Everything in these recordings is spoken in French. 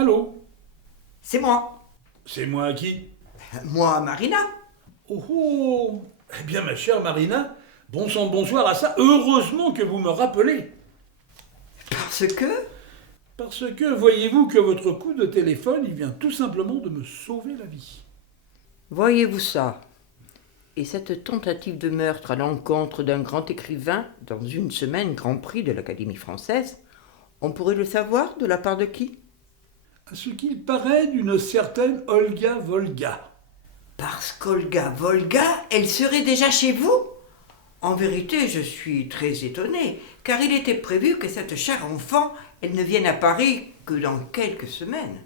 Allô? C'est moi. C'est moi à qui? Moi, Marina. Oh oh! Eh bien, ma chère Marina, bon sang de bonsoir à ça. Heureusement que vous me rappelez. Parce que... Parce que voyez-vous que votre coup de téléphone, il vient tout simplement de me sauver la vie. Voyez-vous ça? Et cette tentative de meurtre à l'encontre d'un grand écrivain, dans une semaine Grand Prix de l'Académie française, on pourrait le savoir de la part de qui? À ce qu'il paraît d'une certaine Olga Volga. Parce qu'Olga Volga, elle serait déjà chez vous? En vérité, je suis très étonnée, car il était prévu que cette chère enfant, elle ne vienne à Paris que dans quelques semaines.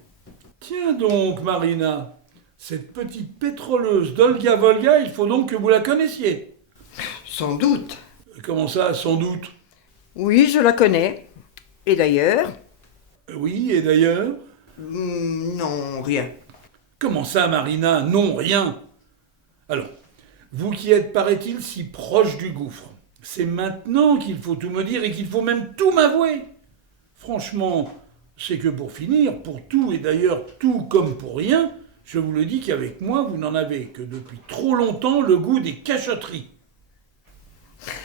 Tiens donc, Marina, cette petite pétroleuse d'Olga Volga, il faut donc que vous la connaissiez. Sans doute. Comment ça, sans doute? Oui, je la connais. Et d'ailleurs... Oui, et d'ailleurs? Non, rien. Comment ça, Marina? Non, rien. Alors, vous qui êtes, paraît-il, si proche du gouffre, c'est maintenant qu'il faut tout me dire et qu'il faut même tout m'avouer. Franchement, c'est que pour finir, pour tout et d'ailleurs tout comme pour rien, je vous le dis qu'avec moi, vous n'en avez que depuis trop longtemps le goût des cachotteries.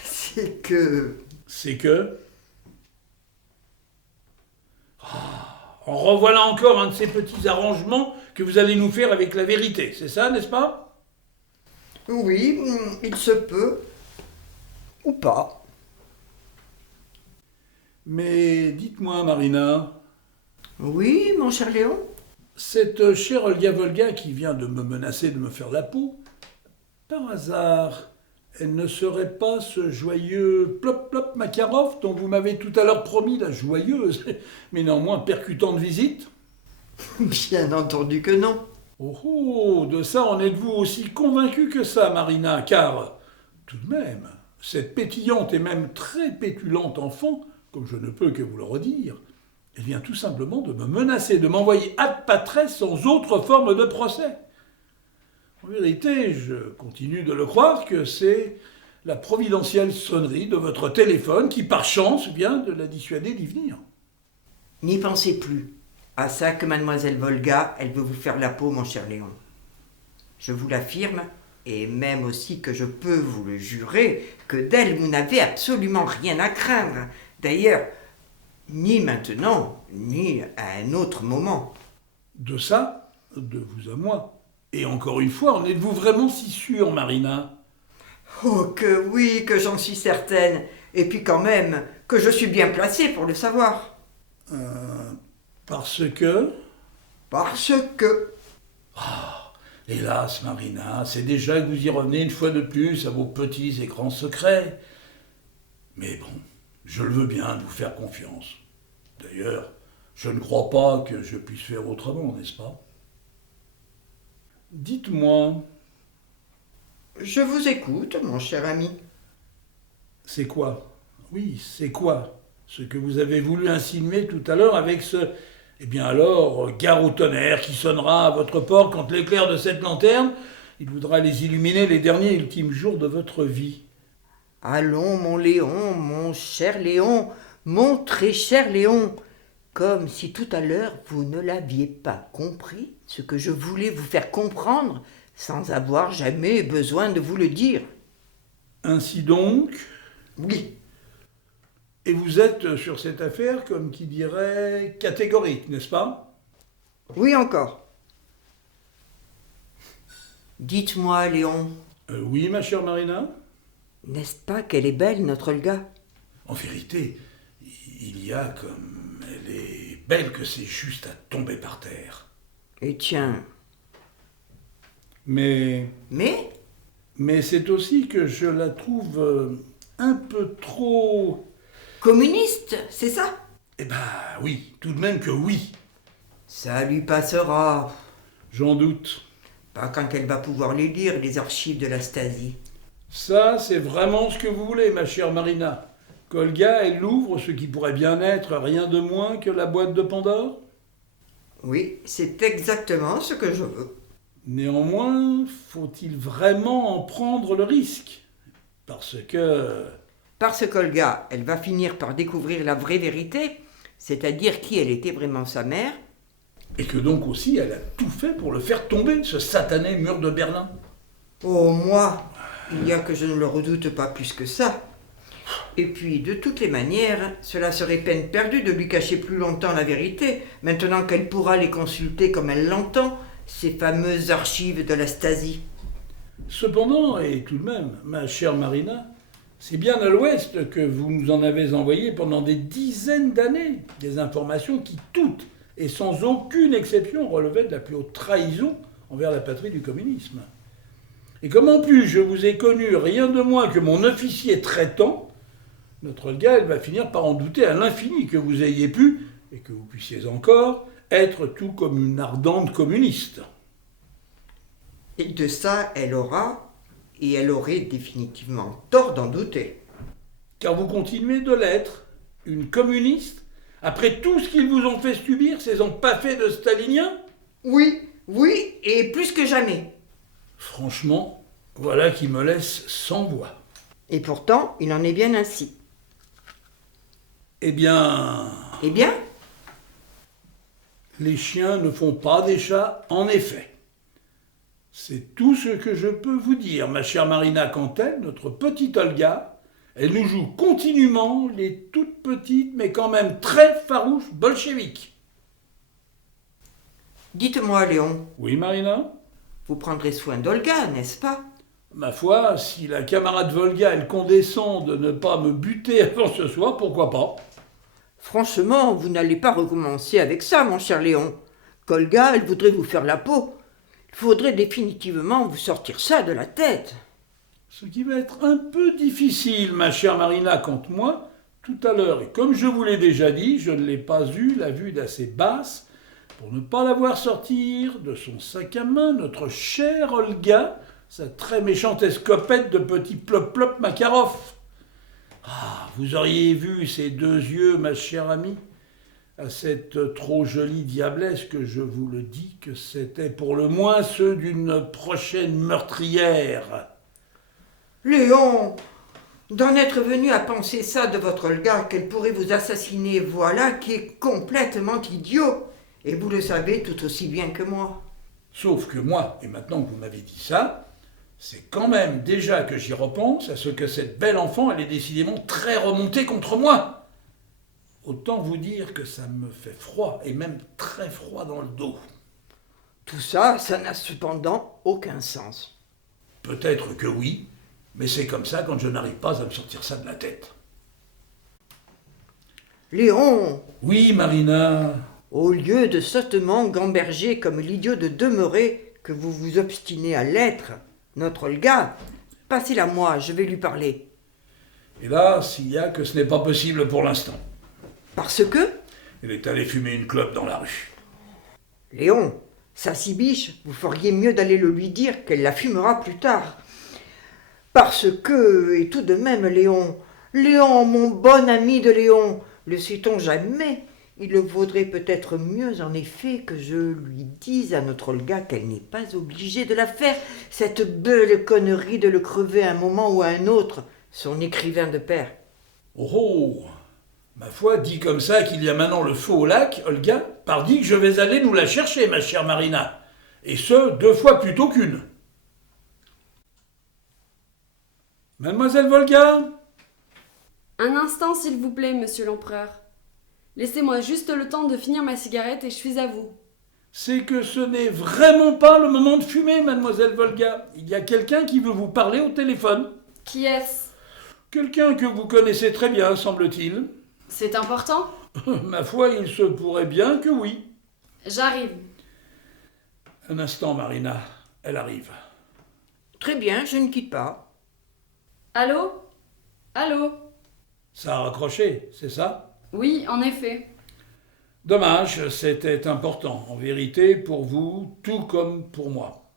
C'est que... C'est que... En revoilà encore un de ces petits arrangements que vous allez nous faire avec la vérité, c'est ça, n'est-ce pas? Oui, il se peut. Ou pas. Mais dites-moi, Marina, Oui, mon cher Léon? cette chère Olga Volga qui vient de me menacer de me faire la peau, par hasard, elle ne serait pas ce joyeux Plop-Plop Makarov dont vous m'avez tout à l'heure promis la joyeuse, mais néanmoins percutante visite? Bien entendu que non. Oh oh, de ça en êtes-vous aussi convaincu que ça, Marina, car, tout de même, cette pétillante et même très pétulante enfant, comme je ne peux que vous le redire, elle vient tout simplement de me menacer, de m'envoyer ad patres sans autre forme de procès. En vérité, je continue de le croire que c'est la providentielle sonnerie de votre téléphone qui, par chance, vient de la dissuader d'y venir. N'y pensez plus. À ça que mademoiselle Volga, elle veut vous faire la peau, mon cher Léon. Je vous l'affirme, et même aussi que je peux vous le jurer, que d'elle, vous n'avez absolument rien à craindre. D'ailleurs, ni maintenant, ni à un autre moment. De ça, de vous à moi. Et encore une fois, en êtes-vous vraiment si sûre, Marina? Oh que oui, que j'en suis certaine. Et puis quand même, que je suis bien placée pour le savoir. Parce que... Parce que... Hélas, Marina, c'est déjà que vous y revenez une fois de plus à vos petits et grands secrets. Mais bon, je le veux bien de vous faire confiance. D'ailleurs, je ne crois pas que je puisse faire autrement, n'est-ce pas? Dites-moi, Je vous écoute, mon cher ami. c'est quoi? Oui, c'est quoi ce que vous avez voulu insinuer tout à l'heure avec ce... Eh bien alors, gare au tonnerre qui sonnera à votre porte quand l'éclair de cette lanterne, il voudra les illuminer les derniers ultimes jours de votre vie. Allons, mon Léon, mon cher Léon, mon très cher Léon, comme si tout à l'heure vous ne l'aviez pas compris, ce que je voulais vous faire comprendre, sans avoir jamais besoin de vous le dire. Ainsi donc, Oui, et vous êtes sur cette affaire, comme qui dirait, catégorique, n'est-ce pas? oui encore. Dites-moi, Léon, Oui, ma chère Marina? n'est-ce pas qu'elle est belle, notre Olga? En vérité, il y a comme... Elle est belle que c'est juste à tomber par terre. Et tiens, Mais c'est aussi que je la trouve un peu trop... communiste, c'est ça? Eh ben oui, tout de même que oui. Ça lui passera. J'en doute. Pas quand elle va pouvoir les lire, les archives de la Stasi. Ça, c'est vraiment ce que vous voulez, ma chère Marina. Qu'Olga, elle ouvre ce qui pourrait bien être rien de moins que la boîte de Pandore? Oui, c'est exactement ce que je veux. Néanmoins, faut-il vraiment en prendre le risque? Parce que... Parce qu'Olga, elle va finir par découvrir la vraie vérité, c'est-à-dire qui elle était vraiment sa mère, Et que donc aussi elle a tout fait pour le faire tomber, ce satané mur de Berlin. Oh, moi, il y a que je ne le redoute pas plus que ça. Et puis, de toutes les manières, cela serait peine perdue de lui cacher plus longtemps la vérité, maintenant qu'elle pourra les consulter comme elle l'entend, ces fameuses archives de la Stasi. Cependant, et tout de même, ma chère Marina, c'est bien à l'Ouest que vous nous en avez envoyé pendant des dizaines d'années des informations qui toutes, et sans aucune exception, relevaient de la plus haute trahison envers la patrie du communisme. Et comme en plus je vous ai connu rien de moins que mon officier traitant, notre Olga, elle va finir par en douter à l'infini que vous ayez pu, et que vous puissiez encore, être tout comme une ardente communiste. Et de ça, elle aura, et elle aurait définitivement tort d'en douter. Car vous continuez de l'être, une communiste, après tout ce qu'ils vous ont fait subir, ces empaffés de staliniens? Oui, oui, et plus que jamais. Franchement, voilà qui me laisse sans voix. Et pourtant, il en est bien ainsi. Eh bien, les chiens ne font pas des chats, en effet. C'est tout ce que je peux vous dire, ma chère Marina, quand elle, notre petite Olga, elle nous joue continuellement les toutes petites, mais quand même très farouches bolcheviks. Dites-moi, Léon, Oui, Marina? vous prendrez soin d'Olga, n'est-ce pas? Ma foi, si la camarade Volga, elle condescend de ne pas me buter avant ce soir, pourquoi pas? Franchement, vous n'allez pas recommencer avec ça, mon cher Léon. Qu'Olga, elle voudrait vous faire la peau. Il faudrait définitivement vous sortir ça de la tête. Ce qui va être un peu difficile, ma chère Marina, quand moi, tout à l'heure, et comme je vous l'ai déjà dit, je ne l'ai pas eu la vue d'assez basse pour ne pas la voir sortir de son sac à main, notre chère Olga, sa très méchante escopette de petit plop-plop Makarov. Ah, vous auriez vu ces deux yeux, ma chère amie, à cette trop jolie diablesse que je vous le dis que c'était pour le moins ceux d'une prochaine meurtrière. Léon, d'en être venu à penser ça de votre Olga, qu'elle pourrait vous assassiner, voilà qui est complètement idiot. Et vous le savez tout aussi bien que moi. Sauf que moi, et maintenant que vous m'avez dit ça, c'est quand même déjà que j'y repense à ce que cette belle enfant, elle est décidément très remontée contre moi. Autant vous dire que ça me fait froid, et même très froid dans le dos. Tout ça, ça n'a cependant aucun sens. Peut-être que oui, mais c'est comme ça quand je n'arrive pas à me sortir ça de la tête. Léon, Oui, Marina. au lieu de sottement gamberger comme l'idiot de demeurer que vous vous obstinez à l'être, notre Olga, passez-la moi, je vais lui parler. Hélas, il y a que ce n'est pas possible pour l'instant. Parce que, Elle est allée fumer une clope dans la rue. Léon, ça si biche, vous feriez mieux d'aller le lui dire qu'elle la fumera plus tard. Parce que, et tout de même, Léon, mon bon ami de Léon, le sait-on jamais, il vaudrait peut-être mieux en effet que je lui dise à notre Olga qu'elle n'est pas obligée de la faire, cette belle connerie de le crever un moment ou à un autre, son écrivain de père. Oh oh. Ma foi, dit comme ça qu'il y a maintenant le feu au lac, Olga, pardi que je vais aller nous la chercher, ma chère Marina. Et ce, 2 fois plutôt qu'une. Mademoiselle Volga? Un instant, s'il vous plaît, monsieur l'empereur. Laissez-moi juste le temps de finir ma cigarette et je suis à vous. C'est que ce n'est vraiment pas le moment de fumer, mademoiselle Volga. Il y a quelqu'un qui veut vous parler au téléphone. Qui est-ce? Quelqu'un que vous connaissez très bien, semble-t-il. C'est important? Ma foi, il se pourrait bien que oui. J'arrive. Un instant, Marina. Elle arrive. Très bien, je ne quitte pas. Allô? Allô? Ça a raccroché, c'est ça? Oui, en effet. Dommage, c'était important, en vérité, pour vous, tout comme pour moi.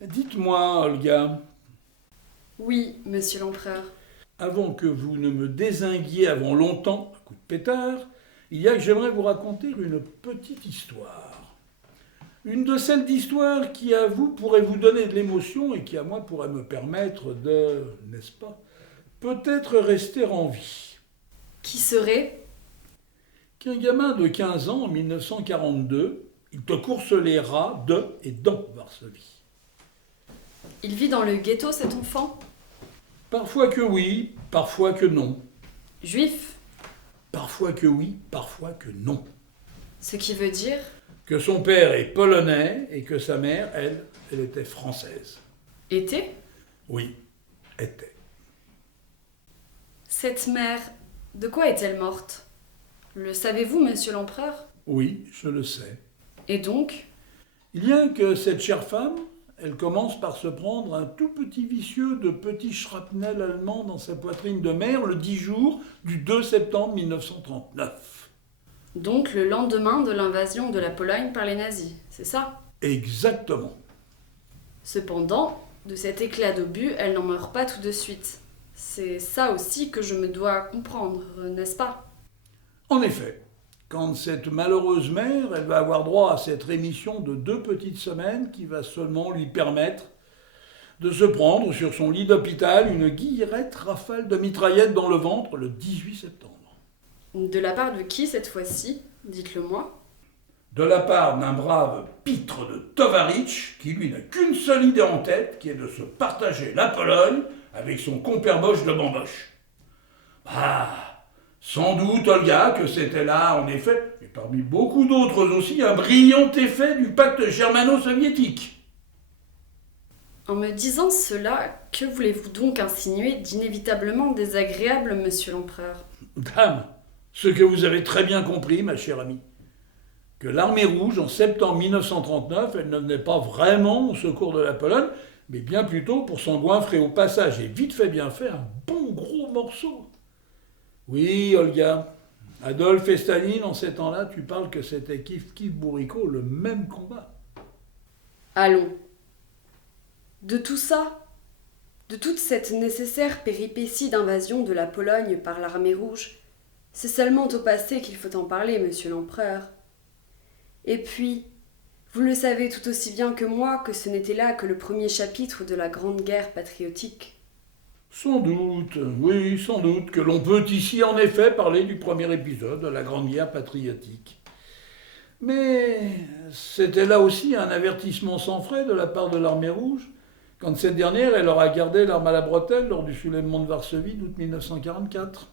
Dites-moi, Olga, Oui, monsieur l'empereur. avant que vous ne me dézinguiez avant longtemps, à coup de pétard, il y a que j'aimerais vous raconter une petite histoire. Une de celles d'histoires qui, à vous, pourrait vous donner de l'émotion et qui, à moi, pourrait me permettre de, n'est-ce pas, peut-être rester en vie. Qui serait? Qu'un gamin de 15 ans, en 1942, Il te course les rats de et dans Varsovie. Il vit dans le ghetto, cet enfant? Parfois que oui, parfois que non. Juif? Parfois que oui, parfois que non. Ce qui veut dire? Que son père est polonais et que sa mère, elle était française. Était? Oui, était. Cette mère, de quoi est-elle morte? Le savez-vous, monsieur l'empereur? Oui, je le sais. Et donc? Il y a que cette chère femme, elle commence par se prendre un tout petit vicieux de petit shrapnel allemand dans sa poitrine de mère le 10 jours du 2 septembre 1939. Donc le lendemain de l'invasion de la Pologne par les nazis, c'est ça? Exactement. Cependant, de cet éclat d'obus, elle n'en meurt pas tout de suite. C'est ça aussi que je me dois comprendre, n'est-ce pas? En effet, quand cette malheureuse mère, elle va avoir droit à cette rémission de 2 petites semaines qui va seulement lui permettre de se prendre sur son lit d'hôpital une guillerette rafale de mitraillette dans le ventre le 18 septembre. De la part de qui cette fois-ci? Dites-le moi. De la part d'un brave pitre de Tovarich qui lui n'a qu'une seule idée en tête, qui est de se partager la Pologne avec son compère Bosch de Bamboche. Sans doute, Olga, que c'était là, en effet, et parmi beaucoup d'autres aussi, un brillant effet du pacte germano-soviétique. En me disant cela, que voulez-vous donc insinuer d'inévitablement désagréable, monsieur l'empereur? Dame, ce que vous avez très bien compris, ma chère amie, que l'armée rouge, en septembre 1939, elle ne venait pas vraiment au secours de la Pologne, mais bien plutôt pour s'engouinfrer au passage, et vite fait bien fait, un bon gros morceau. Oui, Olga, Adolphe et Staline, en ces temps-là, tu parles que c'était kiff-kiff bourricot, le même combat. Allons. De tout ça, de toute cette nécessaire péripétie d'invasion de la Pologne par l'armée rouge, c'est seulement au passé qu'il faut en parler, monsieur l'empereur. Et puis, vous le savez tout aussi bien que moi que ce n'était là que le premier chapitre de la Grande Guerre patriotique. Sans doute, oui, sans doute, que l'on peut ici en effet parler du premier épisode de la Grande Guerre patriotique. Mais c'était là aussi un avertissement sans frais de la part de l'armée rouge, quand cette dernière, elle aura gardé l'arme à la bretelle lors du soulèvement de Varsovie d'août 1944.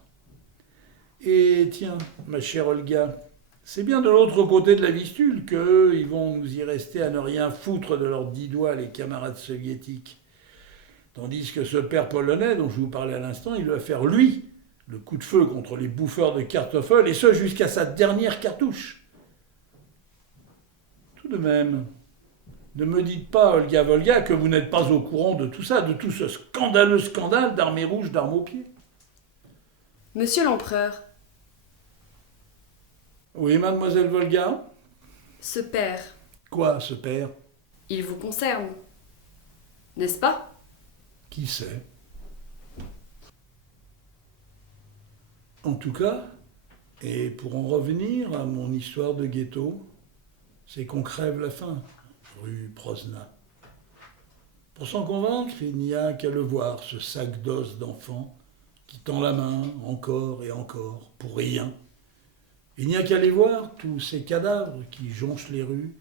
Et tiens, ma chère Olga, c'est bien de l'autre côté de la Vistule qu'eux, ils vont nous y rester à ne rien foutre de leurs 10 doigts, les camarades soviétiques. Tandis que ce père polonais, dont je vous parlais à l'instant, il va faire, lui, le coup de feu contre les bouffeurs de kartoffeln, et ce jusqu'à sa dernière cartouche. Tout de même, ne me dites pas, Olga Volga, que vous n'êtes pas au courant de tout ça, de tout ce scandaleux scandale d'armée rouge d'armes aux pieds. Monsieur l'empereur, Oui, mademoiselle Volga? ce père, Quoi, ce père? il vous concerne, n'est-ce pas? Qui sait? En tout cas, et pour en revenir à mon histoire de ghetto, c'est qu'on crève la faim, rue Prosna. Pour s'en convaincre, il n'y a qu'à le voir, ce sac d'os d'enfant qui tend la main encore et encore, pour rien. Il n'y a qu'à les voir, tous ces cadavres qui jonchent les rues,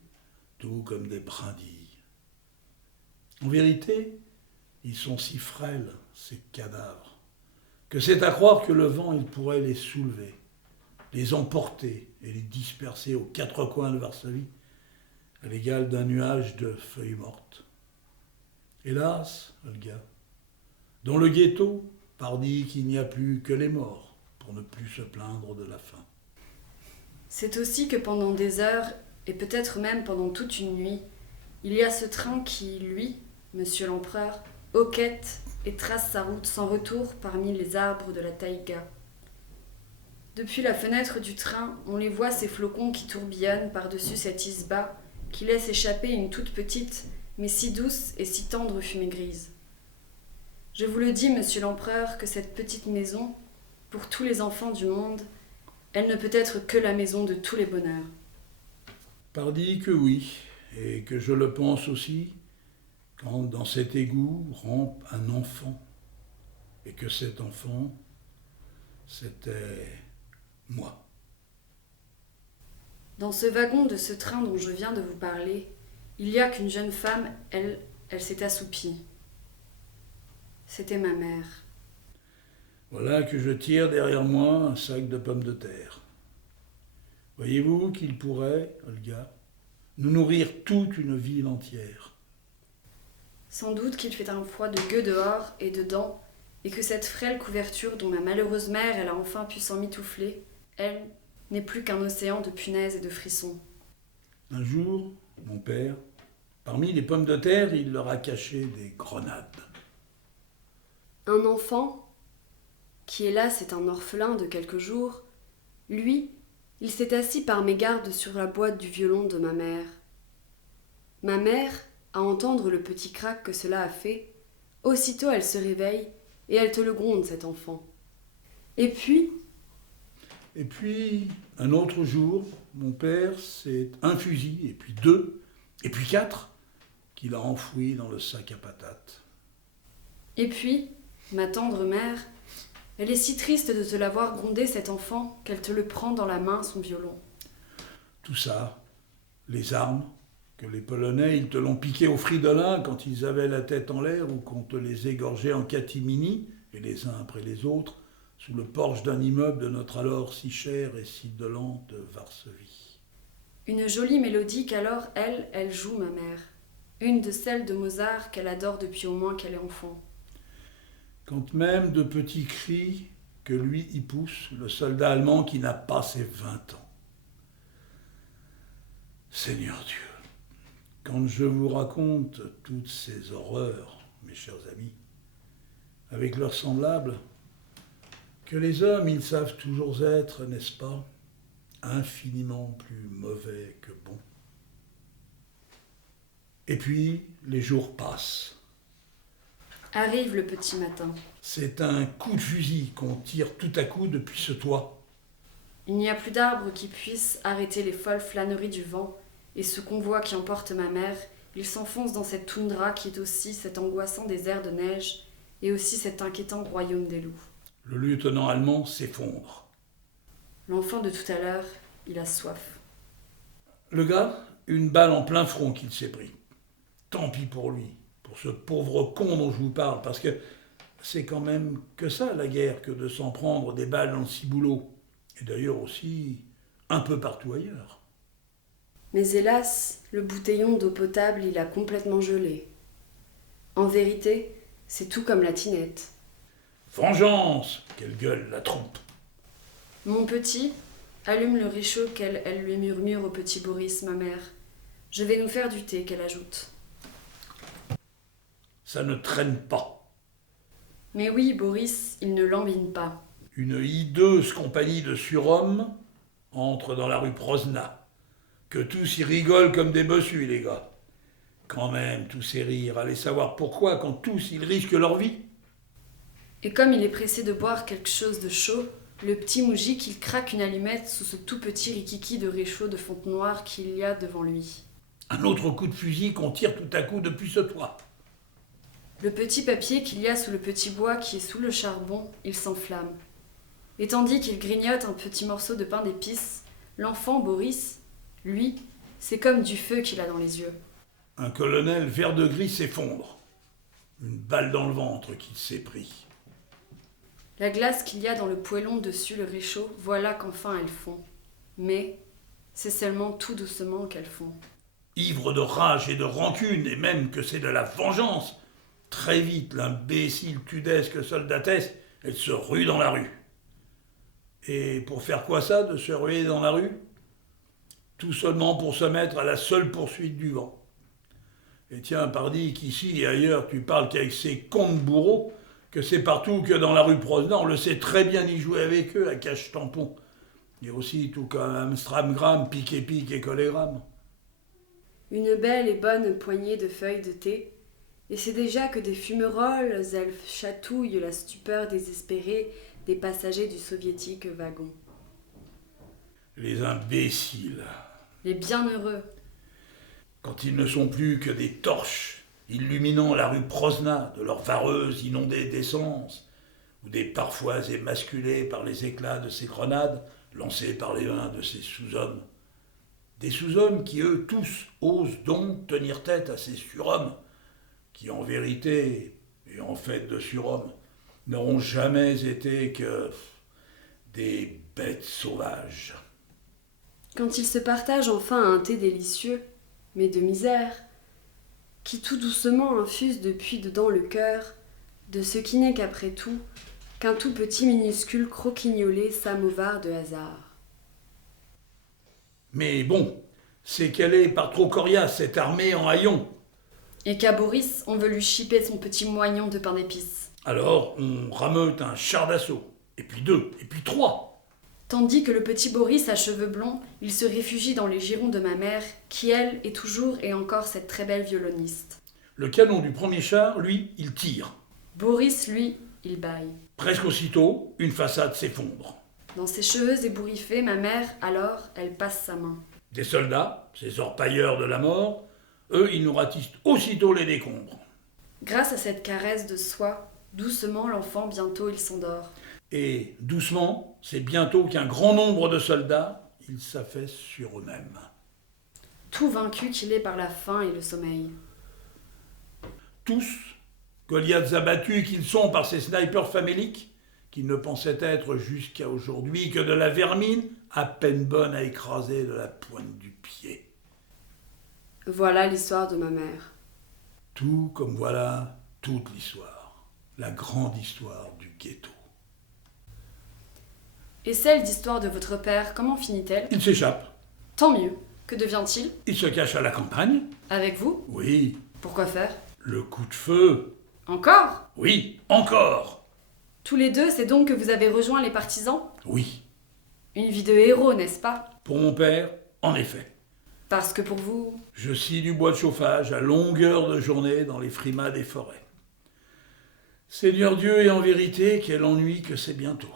tout comme des brindilles. En vérité, ils sont si frêles, ces cadavres, que c'est à croire que le vent, il pourrait les soulever, les emporter et les disperser aux 4 coins de Varsovie, à l'égal d'un nuage de feuilles mortes. Hélas, Olga, dans le ghetto, pardi qu'il n'y a plus que les morts pour ne plus se plaindre de la faim. C'est aussi que pendant des heures, et peut-être même pendant toute une nuit, il y a ce train qui, lui, monsieur l'empereur, hoquette et trace sa route sans retour parmi les arbres de la taïga. Depuis la fenêtre du train, on les voit ces flocons qui tourbillonnent par-dessus cet isba, qui laisse échapper une toute petite, mais si douce et si tendre fumée grise. Je vous le dis, monsieur l'empereur, que cette petite maison, pour tous les enfants du monde, elle ne peut être que la maison de tous les bonheurs. Pardi que oui, et que je le pense aussi, quand dans cet égout rampe un enfant, et que cet enfant, c'était moi. Dans ce wagon de ce train dont je viens de vous parler, il y a qu'une jeune femme, elle s'est assoupie. C'était ma mère. Voilà que je tire derrière moi un sac de pommes de terre. Voyez-vous qu'il pourrait, Olga, nous nourrir toute une ville entière. Sans doute qu'il fait un froid de gueux dehors et dedans, et que cette frêle couverture dont ma malheureuse mère elle a enfin pu s'emmitoufler, elle, n'est plus qu'un océan de punaises et de frissons. Un jour, mon père, parmi les pommes de terre, il leur a caché des grenades. Un enfant, qui hélas est un orphelin de quelques jours, lui, il s'est assis par mégarde sur la boîte du violon de ma mère. Ma mère, à entendre le petit craque que cela a fait, aussitôt elle se réveille et elle te le gronde, cet enfant. Et puis, un autre jour, mon père, c'est un fusil, et puis 2, et puis 4, qu'il a enfouis dans le sac à patates. Et puis, ma tendre mère, elle est si triste de te l'avoir grondé, cet enfant, qu'elle te le prend dans la main, son violon. Tout ça, les armes, que les Polonais, ils te l'ont piqué au fridolin quand ils avaient la tête en l'air ou qu'on te les égorgeait en catimini, et les uns après les autres, sous le porche d'un immeuble de notre alors si chère et si dolente Varsovie. Une jolie mélodie qu'alors, elle joue, ma mère. Une de celles de Mozart qu'elle adore depuis au moins qu'elle est enfant. Quand même de petits cris que lui y pousse, le soldat allemand qui n'a pas ses 20 ans. Seigneur Dieu, quand je vous raconte toutes ces horreurs, mes chers amis, avec leurs semblables, que les hommes, ils savent toujours être, n'est-ce pas, infiniment plus mauvais que bons. Et puis, les jours passent. Arrive le petit matin. C'est un coup de fusil qu'on tire tout à coup depuis ce toit. Il n'y a plus d'arbre qui puisse arrêter les folles flâneries du vent, et ce convoi qui emporte ma mère, il s'enfonce dans cette toundra qui est aussi cet angoissant désert de neige, et aussi cet inquiétant royaume des loups. Le lieutenant allemand s'effondre. L'enfant de tout à l'heure, il a soif. Le gars, une balle en plein front qu'il s'est pris. Tant pis pour lui, pour ce pauvre con dont je vous parle, parce que c'est quand même que ça, la guerre, que de s'en prendre des balles dans le ciboulot. Et d'ailleurs aussi un peu partout ailleurs. Mais hélas, le bouteillon d'eau potable, il a complètement gelé. En vérité, c'est tout comme la tinette. Vengeance! Quelle gueule, la trompe! Mon petit, allume le réchaud qu'elle lui murmure au petit Boris, ma mère. Je vais nous faire du thé, qu'elle ajoute. Ça ne traîne pas. Mais oui, Boris, il ne lambine pas. Une hideuse compagnie de surhommes entre dans la rue Prozna. Que tous y rigolent comme des bossus, les gars. Quand même, tous ces rires, allez savoir pourquoi, quand tous ils risquent leur vie. Et comme il est pressé de boire quelque chose de chaud, le petit moujik, il craque une allumette sous ce tout petit rikiki de réchaud de fonte noire qu'il y a devant lui. Un autre coup de fusil qu'on tire tout à coup depuis ce toit. Le petit papier qu'il y a sous le petit bois qui est sous le charbon, il s'enflamme. Et tandis qu'il grignote un petit morceau de pain d'épices, l'enfant Boris, lui, c'est comme du feu qu'il a dans les yeux. Un colonel vert de gris s'effondre. Une balle dans le ventre qu'il s'est pris. La glace qu'il y a dans le poêlon dessus le réchaud, voilà qu'enfin elles fond. Mais c'est seulement tout doucement qu'elles font. Ivre de rage et de rancune, et même que c'est de la vengeance, très vite l'imbécile tudesque soldatesse, elle se rue dans la rue. Et pour faire quoi ça, de se ruer dans la rue? Tout seulement pour se mettre à la seule poursuite du vent. Et tiens, pardi, qu'ici et ailleurs, tu parles qu'avec ces cons de bourreaux, que c'est partout que dans la rue Prozna, on le sait très bien y jouer avec eux à cache-tampon. Et aussi tout comme Amstramgram, pique et collégramme. Une belle et bonne poignée de feuilles de thé, et c'est déjà que des fumerolles, elles chatouillent la stupeur désespérée des passagers du soviétique wagon. Les imbéciles. Les bienheureux. Quand ils ne sont plus que des torches illuminant la rue Prozna de leurs vareuses inondées d'essence, ou des parfois émasculés par les éclats de ces grenades lancées par les mains de ces sous-hommes, Des sous-hommes qui, eux, tous, osent donc tenir tête à ces surhommes, qui, en vérité, et en fait de surhommes, n'auront jamais été que des bêtes sauvages. Quand ils se partagent enfin un thé délicieux, mais de misère, qui tout doucement infuse depuis dedans le cœur de ce qui n'est qu'après tout qu'un tout petit minuscule croquignolé samovar de hasard. Mais bon, c'est qu'elle est par trop coriace, cette armée en haillons. Et qu'à Boris, on veut lui chipper son petit moignon de pain d'épices. Alors, on rameute un char d'assaut, et puis 2, et puis 3. Tandis que le petit Boris à cheveux blonds, il se réfugie dans les girons de ma mère, qui elle est toujours et encore cette très belle violoniste. Le canon du premier char, lui, il tire. Boris, lui, il bâille. Presque aussitôt, une façade s'effondre. Dans ses cheveux ébouriffés, ma mère, alors, elle passe sa main. Des soldats, ces orpailleurs de la mort, eux, ils nous ratissent aussitôt les décombres. Grâce à cette caresse de soie, doucement l'enfant, bientôt il s'endort. Et doucement, c'est bientôt qu'un grand nombre de soldats, ils s'affaissent sur eux-mêmes. Tout vaincu qu'il est par la faim et le sommeil. Tous, Goliaths abattus qu'ils sont par ces snipers faméliques, qui ne pensaient être jusqu'à aujourd'hui que de la vermine, à peine bonne à écraser de la pointe du pied. Voilà l'histoire de ma mère. Tout comme voilà toute l'histoire, la grande histoire du ghetto. Et celle d'histoire de votre père, comment finit-elle? Il s'échappe, Tant mieux. Que devient-il? il se cache à la campagne. Avec vous? Oui, Pourquoi faire? le coup de feu. Encore? Oui, encore. Tous les deux, c'est donc que vous avez rejoint les partisans? Oui, Une vie de héros, n'est-ce pas? pour mon père, en effet. Parce que pour vous... Je scie du bois de chauffage à longueur de journée dans les frimas des forêts. Seigneur Dieu, et en vérité, quel ennui que c'est bientôt.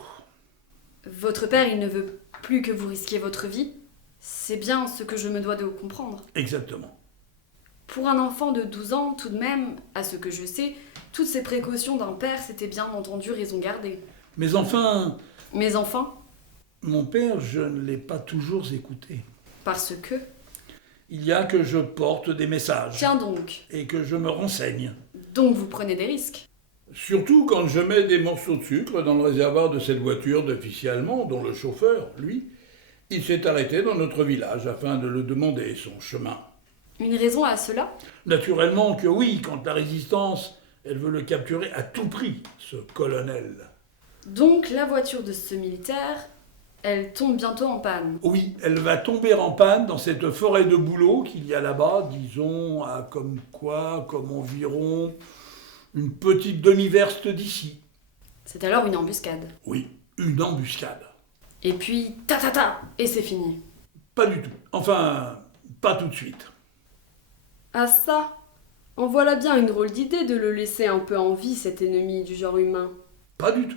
Votre père, il ne veut plus que vous risquiez votre vie? C'est bien ce que je me dois de comprendre. Exactement. Pour un enfant de 12 ans, tout de même, à ce que je sais, toutes ces précautions d'un père, c'était bien entendu raison gardée. Mais enfin, Mes enfants, mon père, je ne l'ai pas toujours écouté. parce que... Il y a que je porte des messages Tiens donc, et que je me renseigne. donc vous prenez des risques. Surtout quand je mets des morceaux de sucre dans le réservoir de cette voiture d'officier allemand dont le chauffeur, lui, il s'est arrêté dans notre village afin de le demander son chemin. Une raison à cela? Naturellement que oui, quand la résistance, elle veut le capturer à tout prix, ce colonel. Donc la voiture de ce militaire, elle tombe bientôt en panne. Oui, elle va tomber en panne dans cette forêt de bouleaux qu'il y a là-bas, disons, à comme environ une petite demi-verste d'ici. C'est alors une embuscade. Oui, une embuscade. Et puis, ta, et c'est fini. Pas du tout. Enfin, pas tout de suite. Ah ça, en voilà bien une drôle d'idée de le laisser un peu en vie, cet ennemi du genre humain. Pas du tout.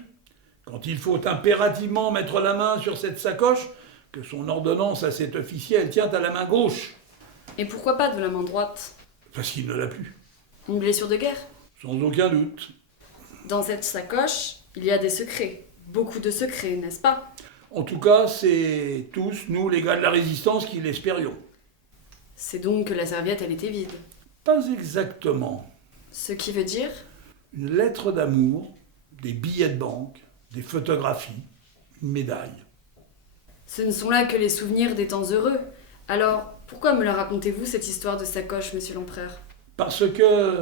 Quand il faut impérativement mettre la main sur cette sacoche, que son ordonnance à cet officier, elle tient à la main gauche. Et pourquoi pas de la main droite? Parce qu'il ne l'a plus. Une blessure de guerre? Sans aucun doute. Dans cette sacoche, il y a des secrets. Beaucoup de secrets, n'est-ce pas? En tout cas, c'est tous, nous, les gars de la résistance, qui l'espérions. C'est donc que la serviette, elle était vide. Pas exactement. Ce qui veut dire... Une lettre d'amour, des billets de banque, des photographies, une médaille. Ce ne sont là que les souvenirs des temps heureux. Alors, pourquoi me la racontez-vous, cette histoire de sacoche, monsieur l'empereur? Parce que...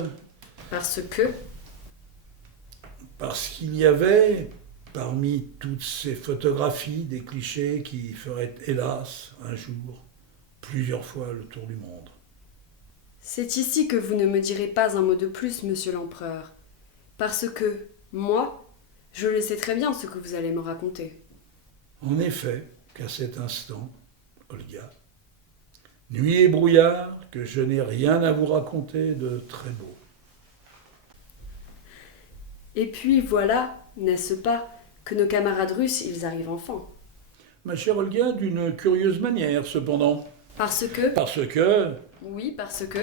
Parce qu'il y avait, parmi toutes ces photographies, des clichés qui feraient, hélas, un jour, plusieurs fois le tour du monde. C'est ici que vous ne me direz pas un mot de plus, monsieur l'empereur. Parce que, moi, je le sais très bien ce que vous allez me raconter. En effet, qu'à cet instant, Olga, nuit et brouillard, que je n'ai rien à vous raconter de très beau. Et puis voilà, n'est-ce pas, que nos camarades russes, ils arrivent enfin. Ma chère Olga, d'une curieuse manière, cependant. Parce que... Oui, parce que...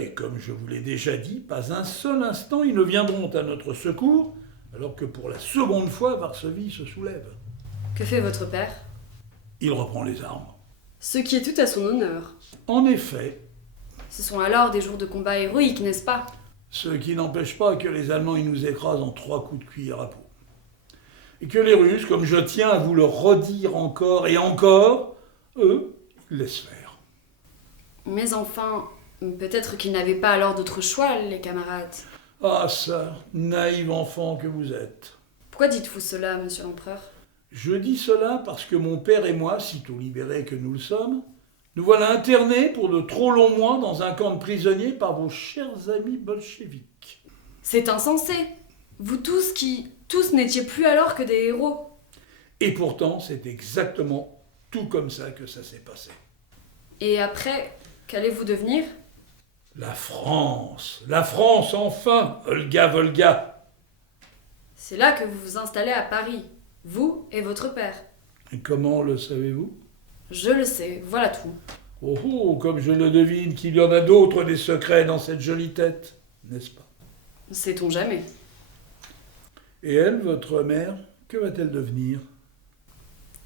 Et comme je vous l'ai déjà dit, pas un seul instant ils ne viendront à notre secours, alors que pour la seconde fois, Varsovie se soulève. Que fait votre père? Il reprend les armes. Ce qui est tout à son honneur. En effet, Ce sont alors des jours de combat héroïques, n'est-ce pas? ce qui n'empêche pas que les Allemands ils nous écrasent en 3 coups de cuillère à peau. Et que les Russes, comme je tiens à vous le redire encore et encore, eux, ils laissent faire. Mais enfin, peut-être qu'ils n'avaient pas alors d'autre choix, les camarades. Ah ça, naïf enfant que vous êtes. Pourquoi dites-vous cela, monsieur l'empereur? Je dis cela parce que mon père et moi, sitôt libérés que nous le sommes, nous voilà internés pour de trop longs mois dans un camp de prisonniers par vos chers amis bolcheviks. C'est insensé. Vous tous n'étiez plus alors que des héros. Et pourtant, c'est exactement tout comme ça que ça s'est passé. Et après, qu'allez-vous devenir? La France enfin, Olga Volga. C'est là que vous vous installez à Paris, vous et votre père. Et comment le savez-vous? Je le sais, voilà tout. Oh oh, comme je le devine qu'il y en a d'autres des secrets dans cette jolie tête, n'est-ce pas? Sait-on jamais? Et elle, votre mère, que va-t-elle devenir?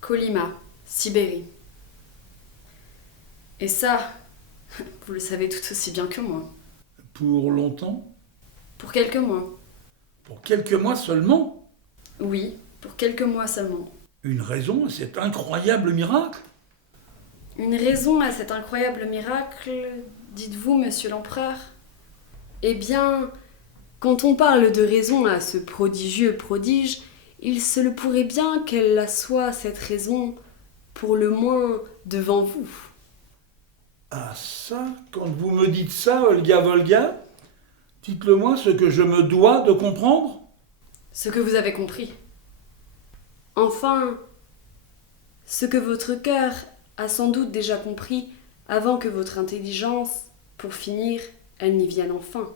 Colima, Sibérie. Et ça, vous le savez tout aussi bien que moi. Pour longtemps? Pour quelques mois. Pour quelques mois seulement? Oui, pour quelques mois seulement. Une raison à cet incroyable miracle? Une raison à cet incroyable miracle, dites-vous, monsieur l'empereur? Eh bien, quand on parle de raison à ce prodigieux prodige, il se le pourrait bien qu'elle la soit, cette raison, pour le moins devant vous. Ah ça, quand vous me dites ça, Olga Volga, dites-le-moi ce que je me dois de comprendre. Ce que vous avez compris. Enfin, ce que votre cœur a sans doute déjà compris avant que votre intelligence, pour finir, elle n'y vienne enfin.